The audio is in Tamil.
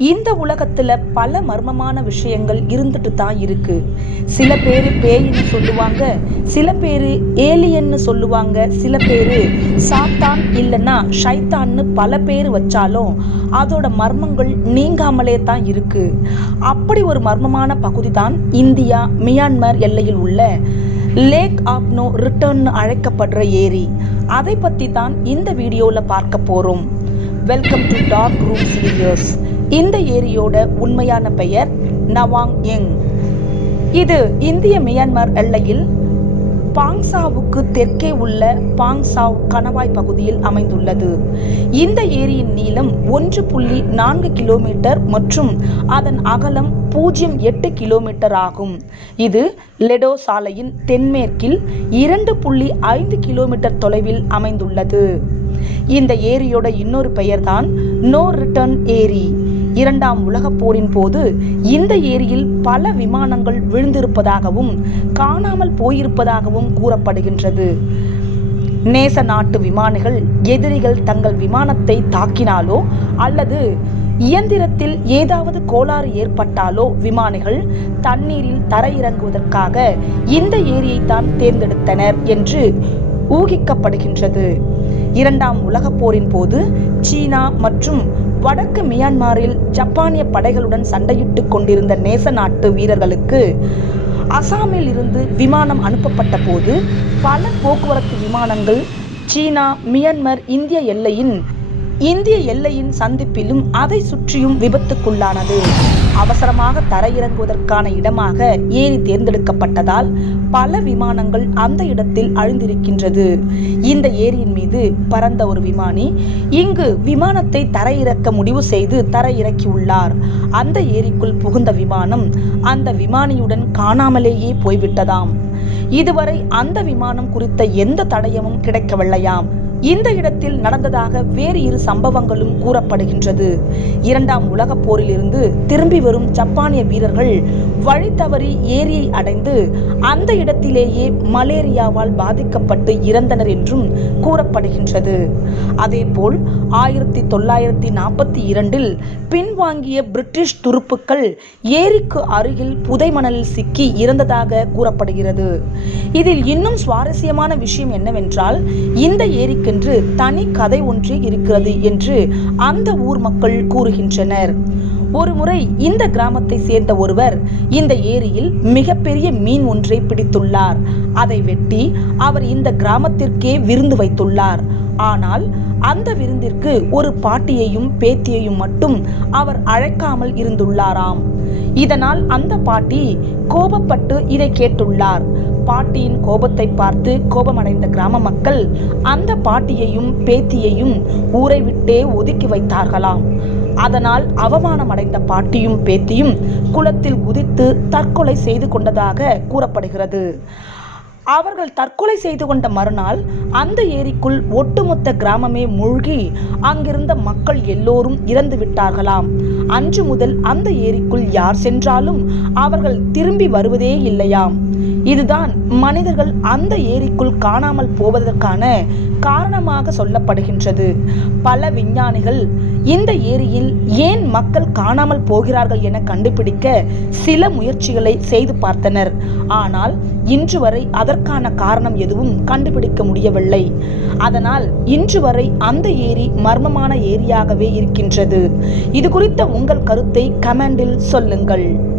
இந்த உலகத்துல பல மர்மமான விஷயங்கள் இருந்துட்டு தான் இருக்கு. சில பேர் பேயின்னு சொல்லுவாங்க சில பேர் ஏலியன்னு சொல்லுவாங்க சில பேர் சாத்தான் இல்லைன்னா ஷைத்தான்னு பல பேர் வச்சாலும் அதோட மர்மங்கள் நீங்காமலே தான் இருக்கு. அப்படி ஒரு மர்மமான பகுதி தான் இந்தியா மியான்மர் எல்லையில் உள்ள லேக் ஆஃப் நோ ரிட்டர்ன் அழைக்கப்படுற ஏரி. அதை பற்றி தான் இந்த வீடியோவில் பார்க்க போகிறோம் welcome to dark room serious இந்த ஏரியோட உண்மையான பெயர் நவாங் எங். இது இந்திய மியான்மர் எல்லையில் பாங்சாவுக்கு தெற்கே உள்ள பாங்சாவ் கணவாய் பகுதியில் அமைந்துள்ளது. இந்த ஏரியின் நீளம் ஒன்று புள்ளி நான்கு கிலோமீட்டர் மற்றும் அதன் அகலம் பூஜ்ஜியம் எட்டு கிலோமீட்டர் ஆகும். இது லெடோ சாலையின் தென்மேற்கில் இரண்டு புள்ளி ஐந்து கிலோமீட்டர் தொலைவில் அமைந்துள்ளது. இந்த ஏரியோட இன்னொரு பெயர்தான் நோ ரிட்டர்ன் ஏரி. இரண்டாம் உலகப் போரின் போது இந்த ஏரியில் பல விமானங்கள் விழுந்திருப்பதாகவும் காணாமல் போயிருப்பதாகவும் கூறப்படுகின்றது. நேச நாட்டு விமானிகள் எதிரிகள் தங்கள் விமானத்தை தாக்கினாலோ அல்லது இயந்திரத்தில் ஏதாவது கோளாறு ஏற்பட்டாலோ விமானிகள் தண்ணீரில் தரையிறங்குவதற்காக இந்த ஏரியைத்தான் தேர்ந்தெடுத்தனர் என்று ஊகிக்கப்படுகின்றது. இரண்டாம் உலகப் போரின் போது சீனா மற்றும் வடக்கு மியான்மரில் ஜப்பானிய படைகளுடன் சண்டையிட்டு கொண்டிருந்த நேச நாட்டு வீரர்களுக்கு அசாமில் இருந்து விமானம் அனுப்பப்பட்ட போது பல போக்குவரத்து விமானங்கள் சீனா மியான்மர் இந்திய எல்லையின் இந்திய எல்லையின் சந்திப்பிலும் அதை சுற்றியும் விபத்துக்குள்ளானது. அவசரமாக தரையிறங்குவதற்கான இடமாக ஏரி தேர்ந்தெடுக்கப்பட்டதால் பல விமானங்கள் அந்த இடத்தில் அழிந்திருக்கின்றது. இந்த ஏரியின் மீது பறந்த ஒரு விமானி இங்கு விமானத்தை தரையிறக்க முடிவு செய்து தரையிறக்கியுள்ளார். அந்த ஏரிக்குள் புகுந்த விமானம் அந்த விமானியுடன் காணாமலேயே போய்விட்டதாம். இதுவரை அந்த விமானம் குறித்த எந்த தடயமும் கிடைக்கவில்லையாம். இந்த இடத்தில் நடந்ததாக வேறு இரு சம்பவங்களும் கூறப்படுகின்றது. இரண்டாம் உலகப் போரிலிருந்து திரும்பி வரும் ஜப்பானிய வீரர்கள் வழி தவறி ஏரியை அடைந்து அந்த இடத்திலேயே மலேரியாவால் பாதிக்கப்பட்டு இறந்தனர் என்றும் கூறப்படுகின்றது. அதேபோல் ஆயிரத்தி தொள்ளாயிரத்தி நாற்பத்தி இரண்டில் பின்வாங்கிய பிரிட்டிஷ் துருப்புக்கள் ஏரிக்கு அருகில் புதைமணலில் சிக்கி இறந்ததாக கூறப்படுகிறது. இதில் இன்னும் சுவாரஸ்யமான விஷயம் என்னவென்றால் இந்த ஏரிக்கு ஏரிக்கென்று தனி கதை ஒன்றே இருக்கிறது என்று அந்த ஊர் மக்கள் கூறுகின்றனர். ஒரு முறை இந்த கிராமத்தை சேர்ந்த ஒருவர் இந்த ஏரியில் மிகப்பெரிய மீன் ஒன்றை பிடித்துள்ளார். அதை வெட்டி அவர் இந்த கிராமத்திற்கே விருந்து வைத்துள்ளார். ஆனால் அந்த விருந்திற்கு ஒரு பாட்டியையும் பேத்தியையும் மட்டும் அவர் அழைக்காமல் இருந்துள்ளாராம். இதனால் அந்த பாட்டி கோபப்பட்டு இதை கேட்டுள்ளார். பாட்டியின் கோபத்தை பார்த்து கோபமடைந்த கிராம மக்கள் அந்த பாட்டியையும் பேத்தியையும் ஊரை விட்டே ஒதுக்கி வைத்தார்களாம். அதனால் அவமானமடைந்த பாட்டியும் பேத்தியும் குளத்தில் குதித்து தற்கொலை செய்து கொண்டதாக கூறப்படுகிறது. அவர்கள் தற்கொலை செய்து கொண்ட மறுநாள் அந்த ஏரிக்குள் ஒட்டுமொத்த கிராமமே மூழ்கி அங்கிருந்த மக்கள் எல்லோரும் இறந்து விட்டார்களாம். அன்று முதல் அந்த ஏரிக்குள் யார் சென்றாலும் அவர்கள் திரும்பி வருவதே இல்லையாம். இதுதான் மனிதர்கள் அந்த ஏரிக்குள் காணாமல் போவதற்கான காரணமாக சொல்லப்படுகின்றது. பல விஞ்ஞானிகள் இந்த ஏரியில் ஏன் மக்கள் காணாமல் போகிறார்கள் என கண்டுபிடிக்க சில முயற்சிகளை செய்து பார்த்தனர். ஆனால் இன்று வரை அதற்கான காரணம் எதுவும் கண்டுபிடிக்க முடியவில்லை. அதனால் இன்று வரை அந்த ஏரி மர்மமான ஏரியாகவே இருக்கின்றது. இது குறித்த உங்கள் கருத்தை கமெண்டில் சொல்லுங்கள்.